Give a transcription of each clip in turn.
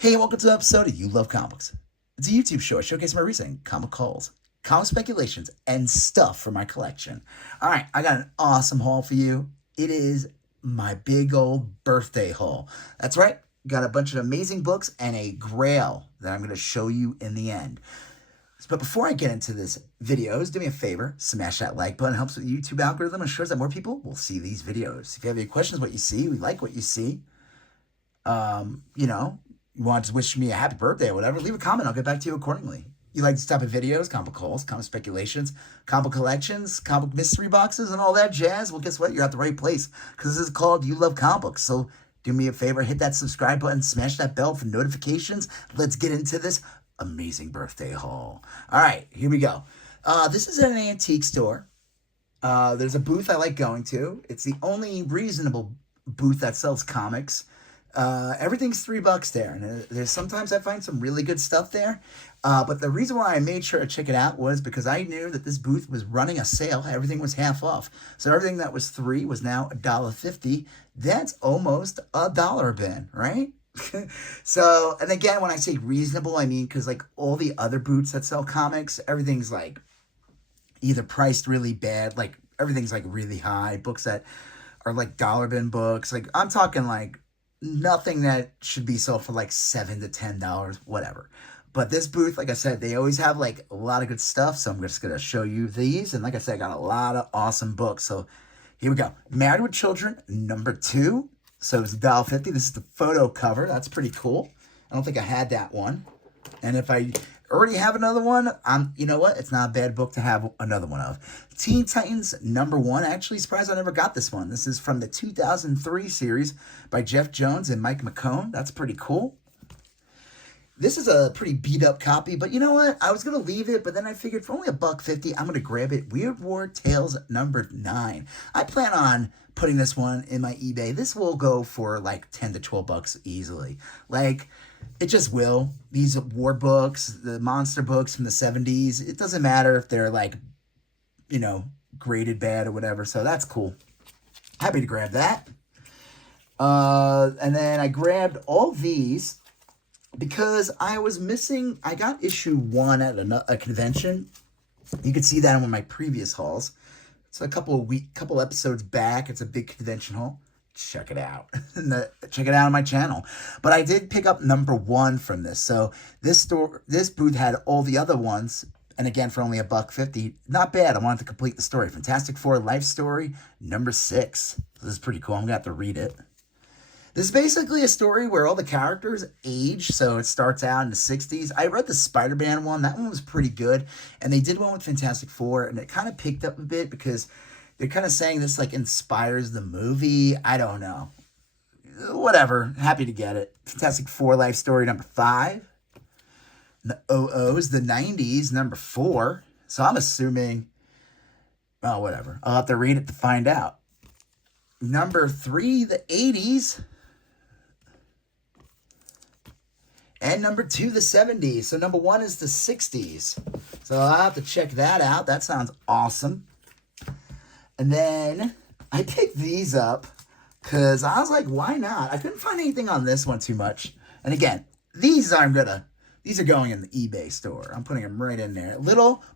Hey, welcome to the episode of You Love Comics. It's a YouTube show. I showcase my recent comic hauls, comic speculations, and stuff for my collection. All right, I got an awesome haul for you. It is my big old birthday haul. That's right, got a bunch of amazing books and a grail that I'm going to show you in the end. But before I get into this videos, do me a favor, smash that like button. It helps with the YouTube algorithm, ensures that more people will see these videos. If you have any questions, what you see, we like what you see. You know, you want to wish me a happy birthday or whatever, leave a comment. I'll get back to you accordingly. You like this type of videos, comic hauls, comic speculations, comic collections, comic mystery boxes, and all that jazz? Well, guess what? You're at the right place because this is called You Love Comics. So do me a favor, hit that subscribe button, smash that bell for notifications. Let's get into this amazing birthday haul. All right, here we go. This is an antique store. There's a booth I like going to. It's the only reasonable booth that sells comics. Everything's $3 there, and there's sometimes I find some really good stuff there. But the reason why I made sure to check it out was because I knew that this booth was running a sale. Everything was half off, so everything that was $3 was now $1.50. That's almost $1 bin, right? So, and again, when I say reasonable, I mean because like all the other booths that sell comics, everything's like either priced really bad, like everything's like really high. Books that are like dollar bin books, like I'm talking like nothing that should be sold for like $7 to $10, whatever. But this booth, like I said, they always have like a lot of good stuff. So I'm just gonna show you these, and like I said, I got a lot of awesome books. So here we go. Married with Children, #2. So it's $1.50. This is the photo cover. That's pretty cool. I don't think I had that one. And if I already have another one, you know what? It's not a bad book to have another one of. Teen Titans #1. Actually, surprised I never got this one. This is from the 2003 series by Jeff Jones and Mike McCone. That's pretty cool. This is a pretty beat up copy, but you know what? I was going to leave it, but then I figured for only $1.50, I'm going to grab it. Weird War Tales #9. I plan on putting this one in my eBay. This will go for like 10 to 12 bucks easily. Like, it just will. These war books, the monster books from the 70s, it doesn't matter if they're like, you know, graded bad or whatever. So that's cool. Happy to grab that. And then I grabbed all these because I was missing, I got issue 1 at a convention. You could see that in one of my previous hauls. It's a couple episodes back. It's a big convention haul. Check it out. Check it out on my channel. But I did pick up #1 from this. So this booth had all the other ones, and again for only $1.50. Not bad. I wanted to complete the story. Fantastic Four Life Story #6. This is pretty cool. I'm gonna have to read it. This is basically a story where all the characters age, so it starts out in the 60s. I read the Spider-Man one. That one was pretty good. And they did one with Fantastic Four, and it kind of picked up a bit because they're kind of saying this like inspires the movie. I don't know. Whatever. Happy to get it. Fantastic Four Life Story #5. The OOs, the 90s, #4. So I'm assuming, oh, whatever. I'll have to read it to find out. #3, the 80s. And #2, the 70s. So #1 is the 60s. So I'll have to check that out. That sounds awesome. And then I picked these up because I was like, why not? I couldn't find anything on this one too much. And again, these are going in the eBay store. I'm putting them right in there.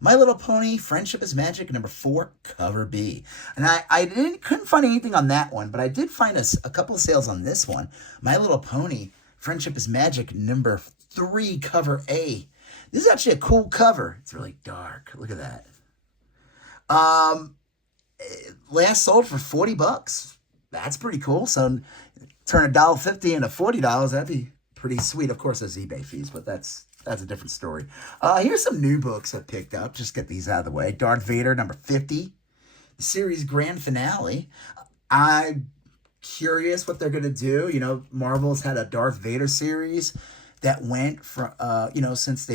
My Little Pony, Friendship is Magic, #4, cover B. And I couldn't find anything on that one, but I did find a couple of sales on this one. My Little Pony, Friendship is Magic, #3, cover A. This is actually a cool cover. It's really dark. Look at that. Last sold for $40. That's pretty cool. So turn $1.50 into $40. That'd be pretty sweet. Of course, there's eBay fees, but that's a different story. Here's some new books I picked up. Just get these out of the way. Darth Vader, #50. The series grand finale. I'm curious what they're going to do. You know, Marvel's had a Darth Vader series that went from, since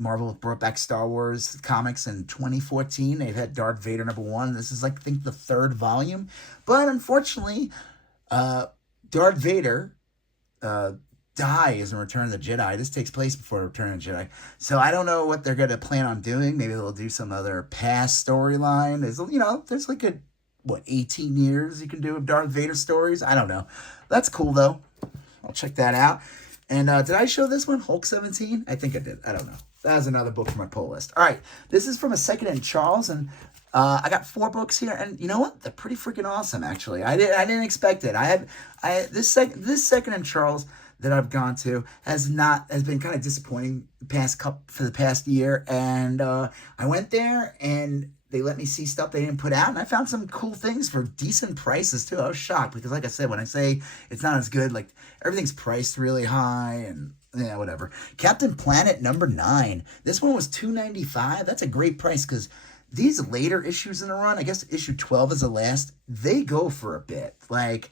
Marvel brought back Star Wars comics in 2014. They've had Darth Vader #1. This is like, I think, the 3rd volume. But unfortunately, Darth Vader dies in Return of the Jedi. This takes place before Return of the Jedi. So I don't know what they're going to plan on doing. Maybe they'll do some other past storyline. There's like 18 years you can do of Darth Vader stories. I don't know. That's cool, though. I'll check that out. And did I show this one, Hulk 17? I think I did. I don't know. That was another book from my pull list. All right, this is from a secondhand Charles, and I got 4 books here, and you know what? They're pretty freaking awesome. Actually, I didn't expect it. This secondhand Charles that I've gone to has been kind of disappointing for the past year, and I went there and they let me see stuff they didn't put out, and I found some cool things for decent prices too. I was shocked because, like I said, when I say it's not as good, like everything's priced really high and yeah, whatever. Captain Planet #9. This one was $2.95. That's a great price because these later issues in the run, I guess issue 12 is the last. They go for a bit. Like,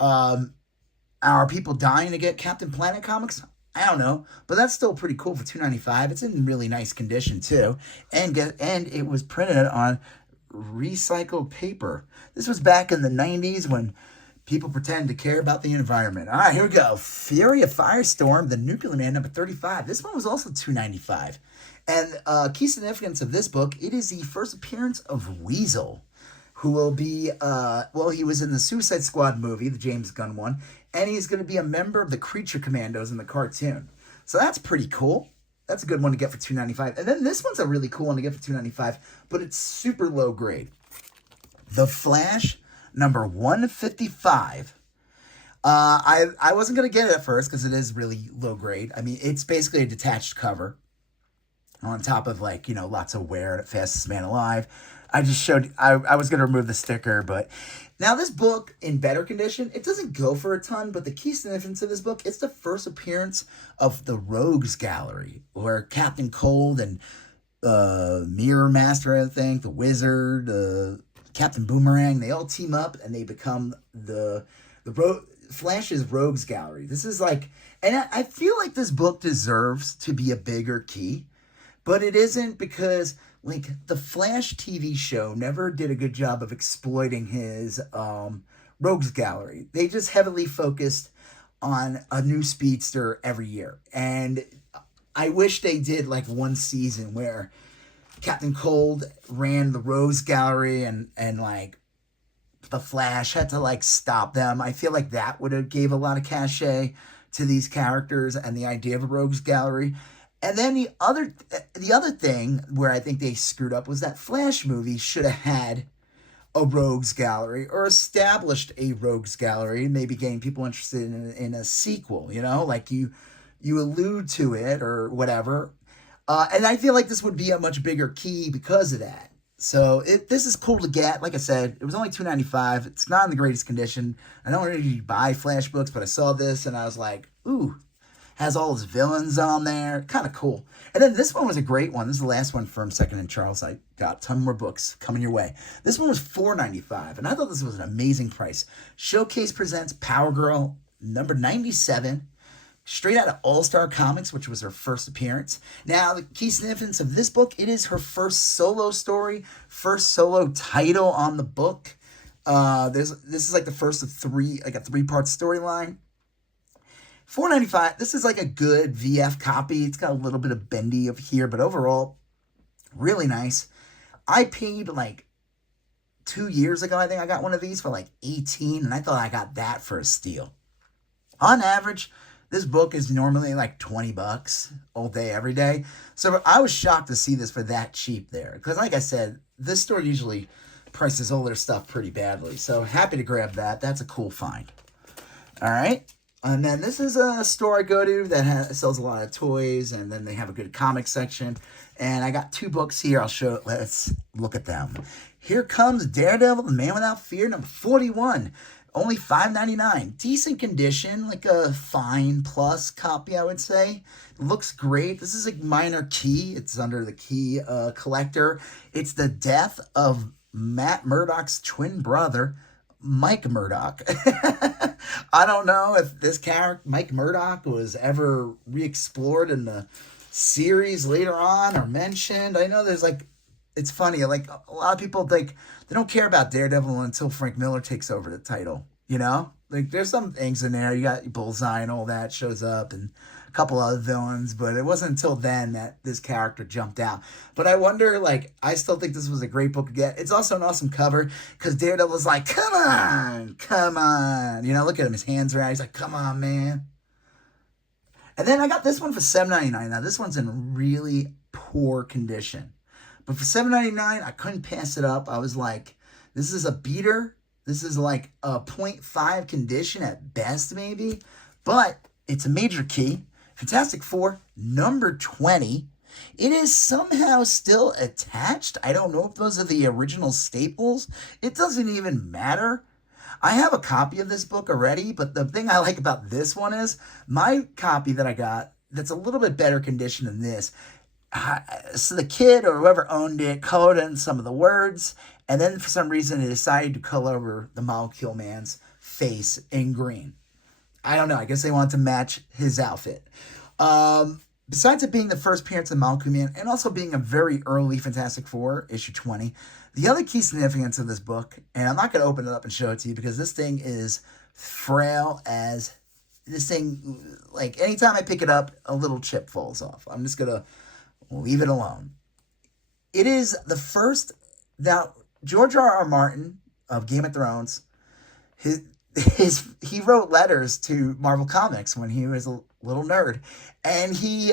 are people dying to get Captain Planet comics? I don't know, but that's still pretty cool for $2.95. It's in really nice condition too, and it was printed on recycled paper. This was back in the '90s when people pretend to care about the environment. All right, here we go. Fury of Firestorm, the Nuclear Man #35. This one was also $2.95, and key significance of this book: it is the first appearance of Weasel, who will be, he was in the Suicide Squad movie, the James Gunn one, and he's going to be a member of the Creature Commandos in the cartoon. So that's pretty cool. That's a good one to get for $2.95. And then this one's a really cool one to get for $2.95, but it's super low grade. The Flash, #155. I wasn't going to get it at first because it is really low grade. I mean, it's basically a detached cover on top of, like, lots of wear, Fastest Man Alive. I just showed, I was going to remove the sticker, but now this book in better condition, it doesn't go for a ton, but the key significance of this book, it's the first appearance of the Rogues Gallery, where Captain Cold and Mirror Master, I think, the Wizard, Captain Boomerang, they all team up and they become the Flash's Rogues Gallery. This is like, and I feel like this book deserves to be a bigger key, but it isn't because, like, the Flash TV show never did a good job of exploiting his Rogues Gallery. They just heavily focused on a new speedster every year. And I wish they did, like, one season where Captain Cold ran the Rogues Gallery and like, the Flash had to, like, stop them. I feel like that would have gave a lot of cachet to these characters and the idea of a Rogues Gallery. And then the other thing where I think they screwed up was that Flash movie should have had a Rogues Gallery or established a Rogues Gallery, maybe getting people interested in a sequel, like you allude to it or whatever. And I feel like this would be a much bigger key because of that. So this is cool to get. Like I said, it was only $2.95. It's not in the greatest condition. I don't really buy Flash books, but I saw this and I was like, ooh. Has all his villains on there. Kind of cool. And then this one was a great one. This is the last one from Secondhand Charles. I got a ton more books coming your way. This one was $4.95, and I thought this was an amazing price. Showcase presents Power Girl #97, straight out of All-Star Comics, which was her first appearance. Now, the key significance of this book, it is her first solo story, first solo title on the book. This is like the first of three, like a 3-part storyline. $4.95. This is like a good VF copy. It's got a little bit of bendy of here, but overall, really nice. I paid like 2 years ago, I think I got one of these for like $18, and I thought I got that for a steal. On average, this book is normally like $20 all day, every day. So I was shocked to see this for that cheap there. Because like I said, this store usually prices all their stuff pretty badly. So happy to grab that. That's a cool find. All right. And then this is a store I go to that sells a lot of toys, and then they have a good comic section. And I got 2 books here. Let's look at them. Here comes Daredevil, the Man Without Fear, #41. Only $5.99. Decent condition, like a fine plus copy, I would say. It looks great. This is a minor key. It's under the key collector. It's the death of Matt Murdock's twin brother, Mike Murdock. I don't know if this character, Mike Murdock, was ever re-explored in the series later on or mentioned. I know there's like, it's funny, like a lot of people think they don't care about Daredevil until Frank Miller takes over the title, Like there's some things in there. You got Bullseye and all that shows up and a couple other villains, but it wasn't until then that this character jumped out. But I wonder, like, I still think this was a great book to get. It's also an awesome cover because Daredevil's like, come on. Look at him. His hands are out. He's like, come on, man. And then I got this one for $7.99. Now this one's in really poor condition, but for $7.99, I couldn't pass it up. I was like, this is a beater. This is like a .5 condition at best, maybe, but it's a major key. Fantastic Four, number 20. It is somehow still attached. I don't know if those are the original staples. It doesn't even matter. I have a copy of this book already, but the thing I like about this one is my copy that I got that's a little bit better condition than this. So the kid or whoever owned it colored in some of the words, and then for some reason they decided to color over the Molecule Man's face in green. I don't know. I guess they wanted to match his outfit. Besides it being the first appearance of Molecule Man and also being a very early Fantastic Four, issue 20, the other key significance of this book, and I'm not going to open it up and show it to you because this thing is frail as this thing, like anytime I pick it up, a little chip falls off. I'm just going to leave it alone. It is the first, now, George R.R. Martin of Game of Thrones, he wrote letters to Marvel Comics when he was a little nerd, and he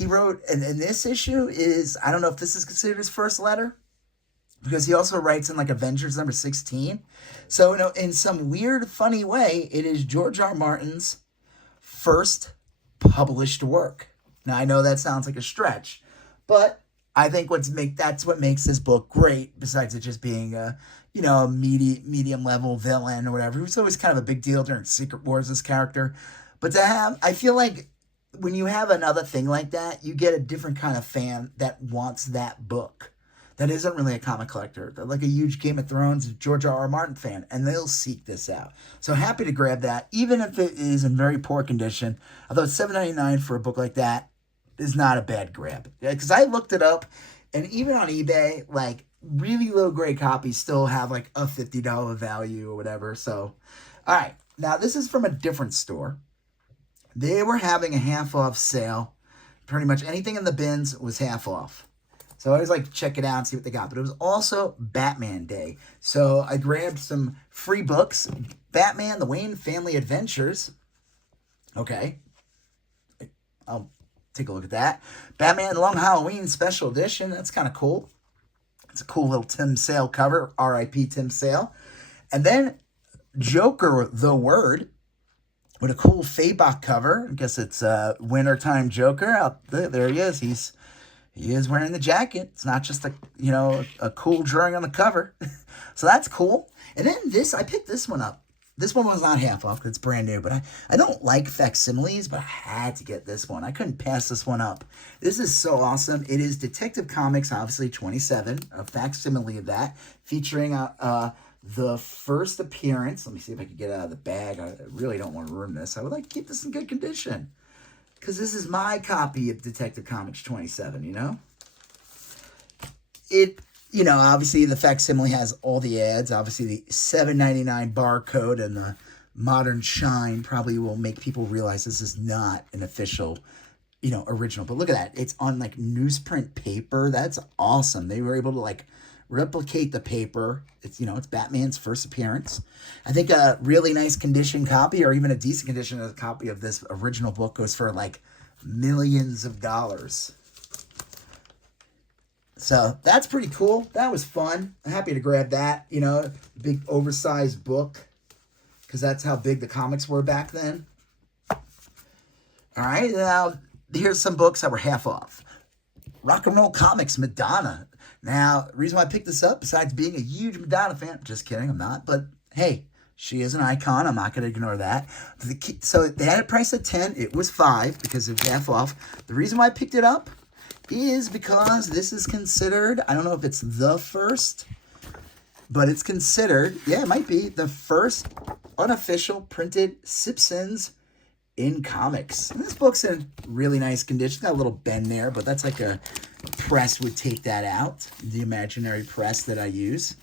wrote, and this issue is, I don't know if this is considered his first letter, because he also writes in like Avengers number 16. So, in some weird, funny way, it is George R. Martin's first published work. Now, I know that sounds like a stretch, but I think that's what makes this book great, besides it just being a medium level villain or whatever. It was always kind of a big deal during Secret Wars, this character. But I feel like when you have another thing like that, you get a different kind of fan that wants that book. That isn't really a comic collector. They're like a huge Game of Thrones, George R.R. Martin fan, and they'll seek this out. So happy to grab that, even if it is in very poor condition. Although $7.99 for a book like that is not a bad grab. Because I looked it up, and even on eBay, like really low grade copies still have like a $50 value or whatever. So, all right. Now, this is from a different store. They were having a half off sale. Pretty much anything in the bins was half off. So I always like to check it out and see what they got. But it was also Batman Day. So I grabbed some free books. Batman, The Wayne Family Adventures. Okay. I'll take a look at that. Batman Long Halloween Special Edition. That's kind of cool. It's a cool little Tim Sale cover. R.I.P. Tim Sale. And then Joker, The Word, with a cool Fabok cover. I guess it's Wintertime Joker. There he is. He is wearing the jacket. It's not just a cool drawing on the cover. So that's cool. And then I picked this one up. This one was not half off because it's brand new, but I don't like facsimiles, but I had to get this one. I couldn't pass this one up. This is so awesome. It is Detective Comics, obviously 27, a facsimile of that, featuring the first appearance. Let me see if I can get it out of the bag. I really don't want to ruin this. I would like to keep this in good condition, because this is my copy of Detective Comics 27, obviously the facsimile has all the ads. Obviously the $7.99 barcode and the modern shine probably will make people realize this is not an official, original. But look at that. It's on like newsprint paper. That's awesome. They were able to like replicate the paper. It's Batman's first appearance. I think a really nice condition copy, or even a decent condition copy of this original book, goes for like millions of dollars. So that's pretty cool. That was fun. I'm happy to grab that, big oversized book, because that's how big the comics were back then. All right, now here's some books that were half off. Rock and Roll Comics, Madonna. Now, the reason why I picked this up, besides being a huge Madonna fan, just kidding, I'm not, but hey, she is an icon. I'm not going to ignore that. So they had it priced at $10. It was $5 because it was half off. The reason why I picked it up is because this is considered, I don't know if it's the first, but it's considered, it might be the first unofficial printed Simpsons in comics. And this book's in really nice condition. It's got a little bend there, but that's like a press would take that out. The imaginary press that I use.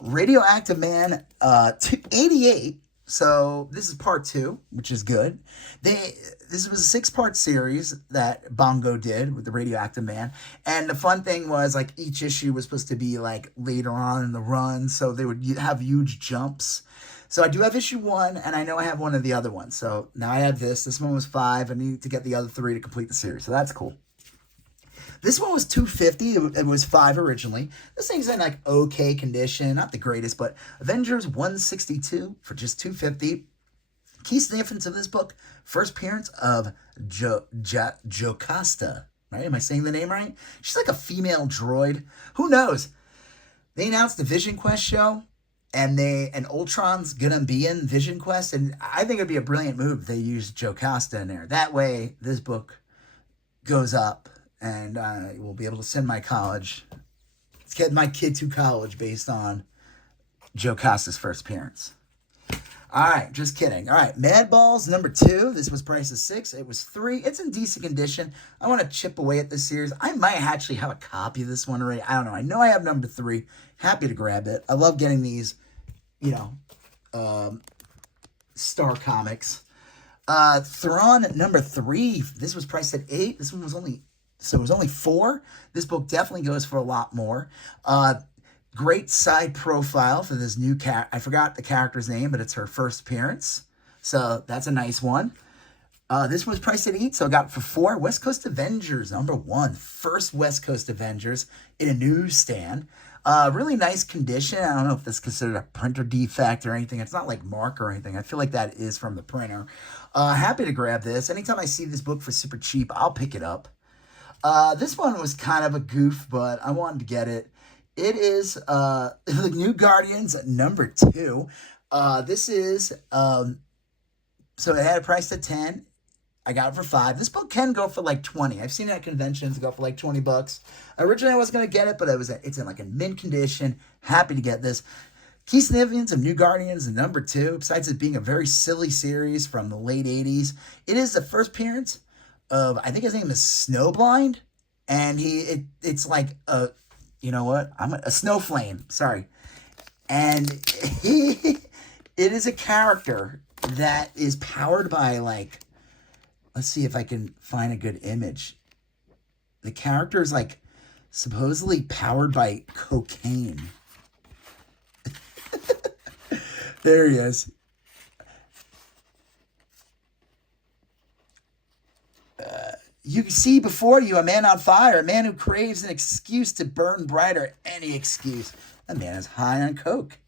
Radioactive Man 88. So this is part 2, which is good. This was a 6-part series that Bongo did with the Radioactive Man. And the fun thing was, like, each issue was supposed to be like later on in the run, so they would have huge jumps. So I do have issue 1, and I know I have one of the other ones. So now I have this. This one was 5. I need to get the other 3 to complete the series. So that's cool. This one was $250. It was 5 originally. This thing's in like okay condition, not the greatest, but Avengers 162 for just $250. Key significance of this book: first appearance of Jocasta. Right? Am I saying the name right? She's like a female droid. Who knows? They announced the Vision Quest show, and Ultron's gonna be in Vision Quest, and I think it'd be a brilliant move if they use Jocasta in there. That way, this book goes up, and I will be able to send my kid to college based on Jocasta's first appearance. All right, just kidding. All right, Mad Balls number 2. This was priced at 6. It was 3. It's in decent condition. I want to chip away at this series. I might actually have a copy of this one already. I don't know. I know I have number 3. Happy to grab it. I love getting these, Star Comics. Thrawn number 3. This was priced at 8. This one was only 4. This book definitely goes for a lot more. Great side profile for this new I forgot the character's name, but it's her first appearance. So that's a nice one. This was priced at 8, so I got it for 4. West Coast Avengers, number 1. First West Coast Avengers in a newsstand. Really nice condition. I don't know if this is considered a printer defect or anything. It's not like mark or anything. I feel like that is from the printer. Happy to grab this. Anytime I see this book for super cheap, I'll pick it up. This one was kind of a goof, but I wanted to get it. It is the New Guardians number 2. This is so it had a price at 10. I got it for 5. This book can go for like 20. I've seen it at conventions go for like $20. Originally I was gonna get it, but it's in like a mint condition. Happy to get this. Key significance of New Guardians number 2, besides it being a very silly series from the late 80s, it is the first appearance of, I think his name is Snowblind, and it's like a, you know what? I'm a Snowflame. Sorry. And it is a character that is powered by, like, let's see if I can find a good image. The character is like supposedly powered by cocaine. There he is. You see before you a man on fire, a man who craves an excuse to burn brighter, any excuse. That man is high on coke.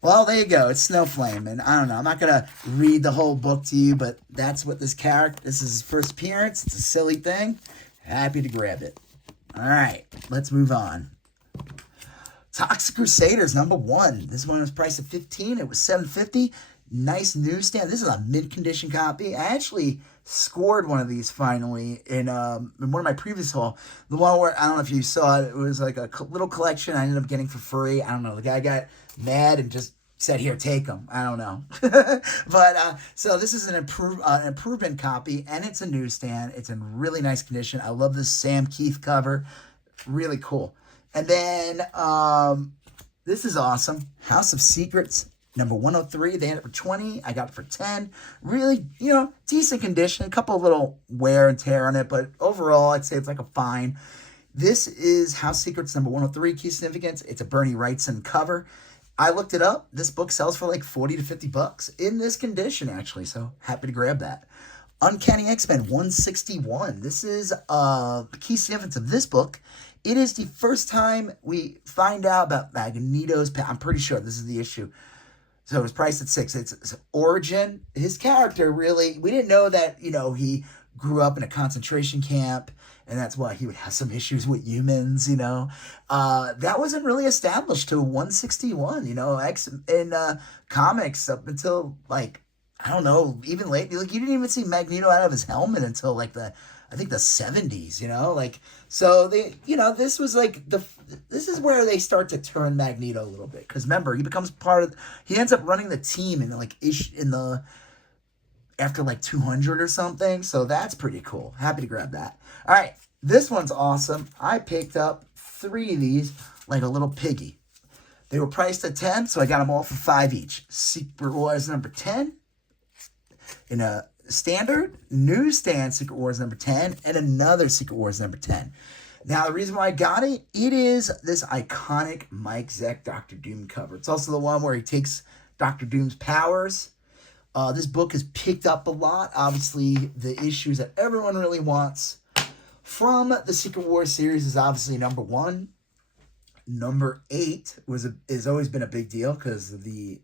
Well, there you go. It's Snowflame, and I don't know. I'm not going to read the whole book to you, but that's what this is his first appearance. It's a silly thing. Happy to grab it. All right, let's move on. Toxic Crusaders, number 1. This one was priced at 15. It was $7.50. Nice newsstand. This is a mint-condition copy. I actually scored one of these finally in one of my previous haul. The one where, I don't know if you saw it, it was like a little collection I ended up getting for free. I don't know. The guy got mad and just said, here, take them. I don't know. But so this is an improvement copy, and it's a newsstand. It's in really nice condition. I love this Sam Keith cover. Really cool. And then this is awesome. House of Secrets, number 103. They had it for 20. I got it for 10. Really, decent condition. A couple of little wear and tear on it, but overall, I'd say it's like a fine. This is House Secrets number 103. Key significance. It's a Bernie Wrightson cover. I looked it up. This book sells for like $40 to $50 in this condition, actually. So happy to grab that. Uncanny X-Men 161. This is the key significance of this book. It is the first time we find out about Magneto's I'm pretty sure this is the issue. So it was priced at 6. It's origin. His character really, we didn't know that, he grew up in a concentration camp, and that's why he would have some issues with humans, That wasn't really established till 161, in comics up until, like, I don't know, even late. Like, you didn't even see Magneto out of his helmet until, like, I think the 70s, so this was like this is where they start to turn Magneto a little bit. Cause remember, he ends up running the team after like 200 or something. So that's pretty cool. Happy to grab that. All right. This one's awesome. I picked up 3 of these like a little piggy. They were priced at 10. So I got them all for 5 each. Secret Wars number 10 in a standard newsstand Secret Wars number 10 and another Secret Wars number 10. Now, the reason why I got it is this iconic Mike Zeck Doctor Doom cover. It's also the one where he takes Doctor Doom's powers. This book has picked up a lot. Obviously, the issues that everyone really wants from the Secret Wars series is obviously number 1. Number 8 has always been a big deal because of the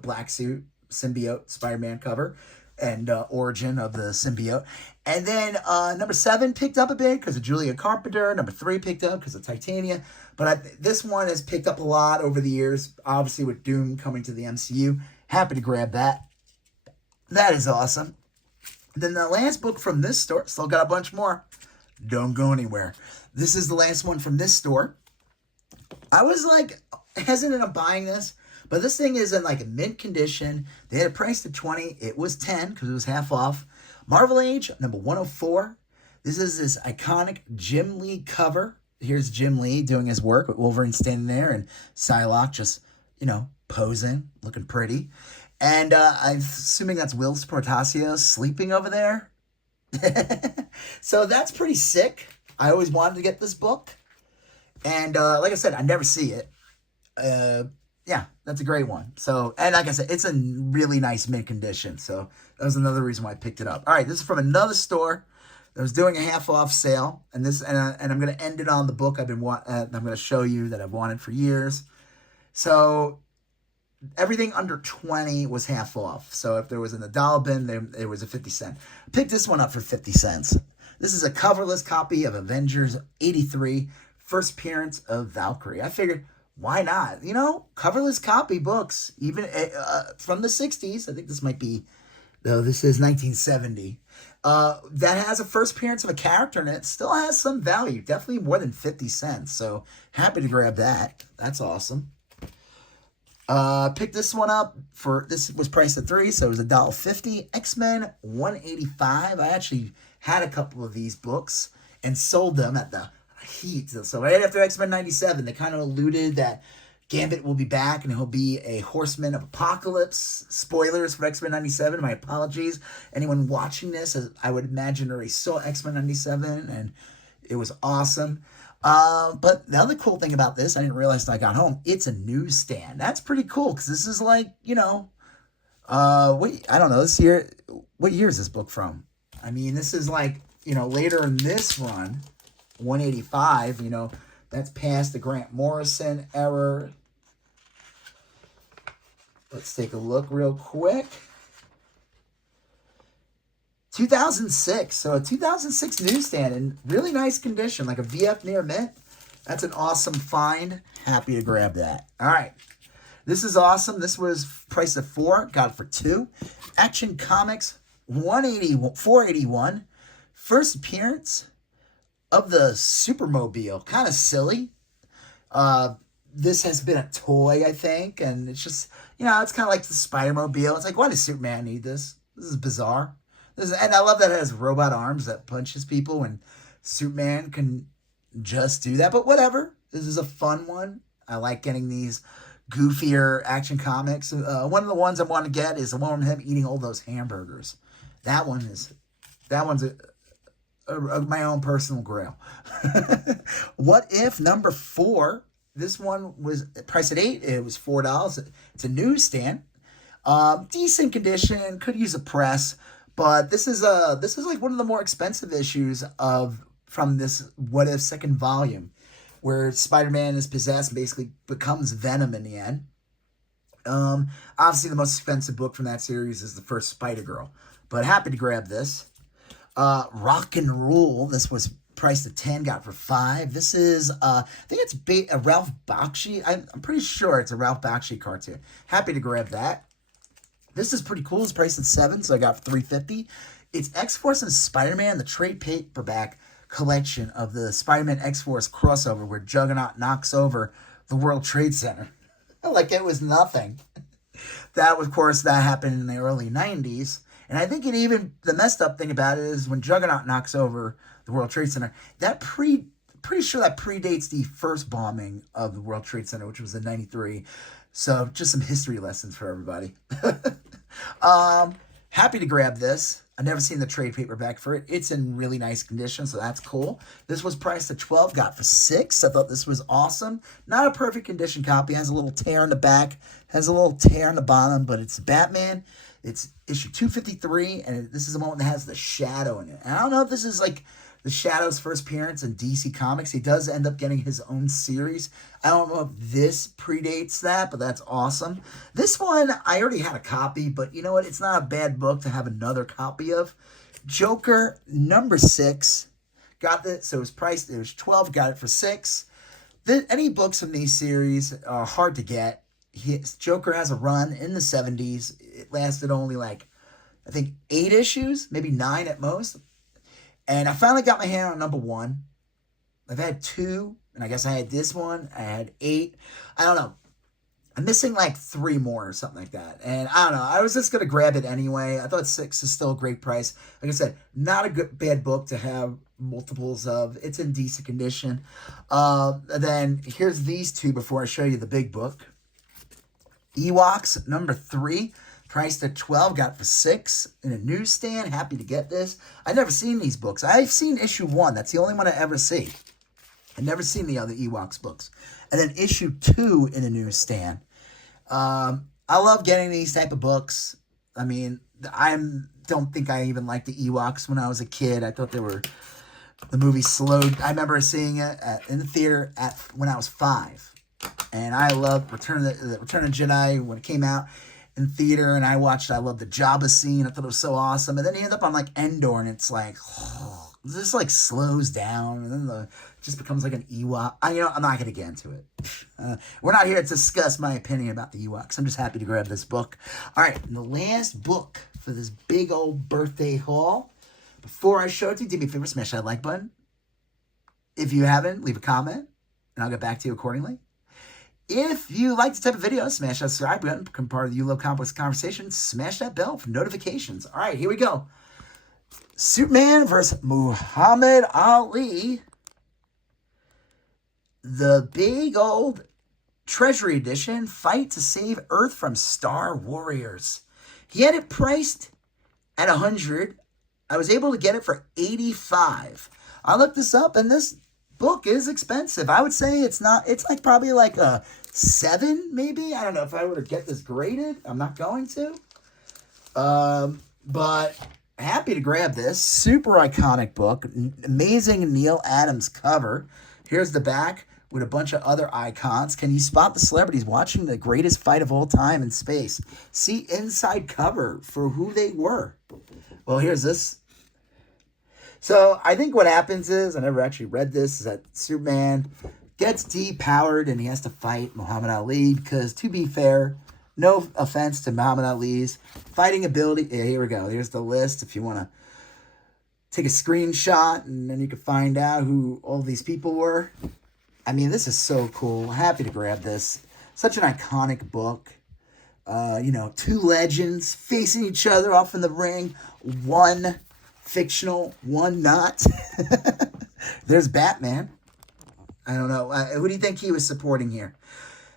black suit symbiote Spider-Man cover and origin of the symbiote. And then number 7 picked up a bit because of Julia Carpenter. Number 3 picked up because of Titania. But this one has picked up a lot over the years, obviously with Doom coming to the MCU. Happy to grab that. That is awesome. Then the last book from this store, still got a bunch more. Don't go anywhere. This is the last one from this store. I was like hesitant on buying this, but this thing is in like a mint condition. They had it priced at $20. It was $10 because it was half off. Marvel Age, number 104. This is this iconic Jim Lee cover. Here's Jim Lee doing his work with Wolverine standing there and Psylocke just, posing, looking pretty. And I'm assuming that's Will Portacio sleeping over there. So that's pretty sick. I always wanted to get this book. And like I said, I never see it. Yeah, that's a great one. So, and like I said, it's a really nice mint condition. So that was another reason why I picked it up. All right, this is from another store that was doing a half off sale. And I'm going to end it on the book I'm going to show you that I've wanted for years. So everything under 20 was half off. So if there was in the dollar bin, there was a 50 cent. I picked this one up for 50 cents. This is a coverless copy of Avengers 83, first appearance of Valkyrie. I figured, why not? Coverless copy books, even from the 60s. I think this might be, though this is 1970. That has a first appearance of a character and it still has some value. Definitely more than 50 cents. So happy to grab that. That's awesome. Picked this one up this was priced at $3, so it was $1.50. X-Men 185. I actually had a couple of these books and sold them at the heat. So right after X-Men 97, they kind of alluded that Gambit will be back and he'll be a Horseman of Apocalypse. Spoilers for X-Men 97. My apologies. Anyone watching this, I would imagine already saw X-Men 97 and it was awesome. But the other cool thing about this, I didn't realize until I got home, it's a newsstand. That's pretty cool because this is like, I don't know, this year, what year is this book from? I mean, this is like, later in this run, 185, that's past the Grant Morrison era. Let's take a look real quick. 2006, so a 2006 newsstand in really nice condition, like a VF near mint. That's an awesome find. Happy to grab that. All right, this is awesome. This was priced at $4, got it for $2. Action Comics 481, first appearance of the Supermobile. Kind of silly. This has been a toy, I think, and it's just, it's kind of like the Spider-Mobile. It's like, why does Superman need this? This is bizarre. And I love that it has robot arms that punches people, and Superman can just do that. But whatever. This is a fun one. I like getting these goofier Action Comics. One of the ones I want to get is the one with him eating all those hamburgers. That one's my own personal grail. What If number 4? This one was priced at $8. It was $4. It's a newsstand. Decent condition. Could use a press. But this is like one of the more expensive issues from this What If second volume, where Spider-Man is possessed and basically becomes Venom in the end. Obviously, the most expensive book from that series is the first Spider-Girl. But happy to grab this. Rock and Rule. This was priced at $10, got it for $5. This is, I think it's a Ralph Bakshi. I'm pretty sure it's a Ralph Bakshi cartoon. Happy to grab that. This is pretty cool. It's priced at $7, so I got it for $3.50. It's X-Force and Spider-Man, the trade paperback collection of the Spider-Man X-Force crossover where Juggernaut knocks over the World Trade Center. Like it was nothing. That, of course, that happened in the early 90s. And I think the messed up thing about it is when Juggernaut knocks over the World Trade Center, pretty sure that predates the first bombing of the World Trade Center, which was in 93. So just some history lessons for everybody. Happy to grab this. I've never seen the trade paperback for it. It's in really nice condition, so that's cool. This was priced at 12, got for 6. I thought this was awesome. Not a perfect condition copy. Has a little tear in the back, has a little tear in the bottom, but it's Batman. It's issue 253, and this is the one that has the Shadow in it. And I don't know if this is like the Shadow's first appearance in DC Comics. He does end up getting his own series. I don't know if this predates that, but that's awesome. This one, I already had a copy, but you know what? It's not a bad book to have another copy of. Joker, number 6. Got this, so it was priced, it was 12, got it for 6. Any books from these series are hard to get. Joker has a run in the 70s. It lasted only like, I think, 8 issues, maybe 9 at most. And I finally got my hand on number 1. I've had 2, and I guess I had this one. I had 8. I don't know. I'm missing like 3 more or something like that. And I don't know. I was just going to grab it anyway. I thought 6 is still a great price. Like I said, not a bad book to have multiples of. It's in decent condition. Then here's these 2 before I show you the big book. Ewoks, number 3. Priced at 12, got for 6 in a newsstand. Happy to get this. I've never seen these books. I've seen issue 1. That's the only one I ever see. I've never seen the other Ewoks books. And then issue 2 in a newsstand. I love getting these type of books. I mean, don't think I even liked the Ewoks when I was a kid. I thought the movie slowed. I remember seeing it in the theater when I was 5. And I loved Return of the Jedi when it came out in theater, and I loved the Jabba scene. I thought it was so awesome. And then you end up on like Endor, and it's like, this like slows down, and then it just becomes like an Ewok. I'm not going to get into it. We're not here to discuss my opinion about the Ewoks. I'm just happy to grab this book. All right, and the last book for this big old birthday haul. Before I show it to you, do me a favor, smash that like button. If you haven't, leave a comment, and I'll get back to you accordingly. If you like this type of video, smash that subscribe button, become part of the You Love Complex conversation, smash that bell for notifications. All right, here we go. Superman versus Muhammad Ali. The big old Treasury Edition, fight to save Earth from Star Warriors. He had it priced at $100. I was able to get it for $85. I looked this up, and this book is expensive. I would say it's like probably like a 7, maybe. I don't know if I were to get this graded. I'm not going to. But happy to grab this. Super iconic book. Amazing Neil Adams cover. Here's the back with a bunch of other icons. Can you spot the celebrities watching the greatest fight of all time in space? See inside cover for who they were. Well, here's this. So I think what happens is, I never actually read this, is that Superman gets depowered and he has to fight Muhammad Ali because, to be fair, no offense to Muhammad Ali's fighting ability. Yeah, here we go. Here's the list if you want to take a screenshot, and then you can find out who all these people were. I mean, this is so cool. Happy to grab this. Such an iconic book. 2 legends facing each other off in the ring. One fictional, one not. There's Batman. I don't know. Who do you think he was supporting here?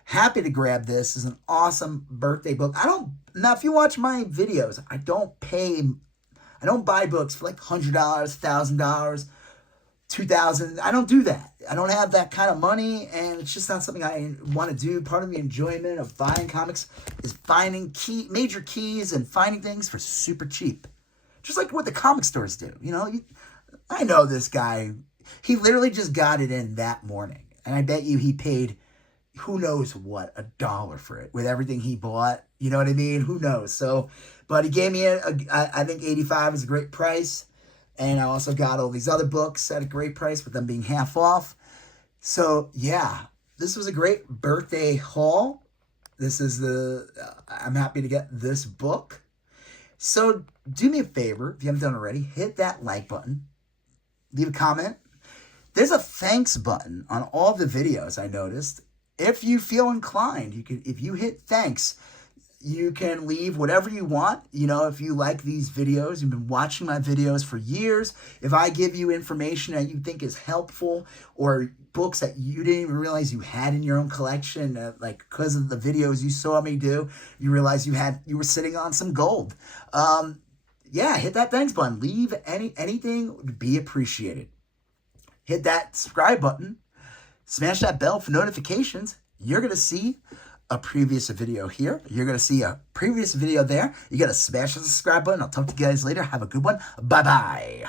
Happy to grab this. It's an awesome birthday book. Now if you watch my videos, I don't buy books for like $100, $1,000, $2,000. I don't do that. I don't have that kind of money, and it's just not something I want to do. Part of the enjoyment of buying comics is finding major keys and finding things for super cheap. Just like what the comic stores do. I know this guy. He literally just got it in that morning. And I bet you he paid, who knows what, $1 for it with everything he bought. You know what I mean? Who knows? So, but he gave me I think $85 is a great price. And I also got all these other books at a great price with them being half off. So, yeah, this was a great birthday haul. I'm happy to get this book. So do me a favor, if you haven't done already, hit that like button. Leave a comment. There's a thanks button on all the videos, I noticed. If you feel inclined, if you hit thanks, you can leave whatever you want. If you like these videos, you've been watching my videos for years. If I give you information that you think is helpful, or books that you didn't even realize you had in your own collection, like because of the videos you saw me do, you realize you were sitting on some gold. Yeah, hit that thanks button. Leave anything would be appreciated. Hit that subscribe button. Smash that bell for notifications. You're going to see a previous video here. You're going to see a previous video there. You got to smash the subscribe button. I'll talk to you guys later. Have a good one. Bye-bye.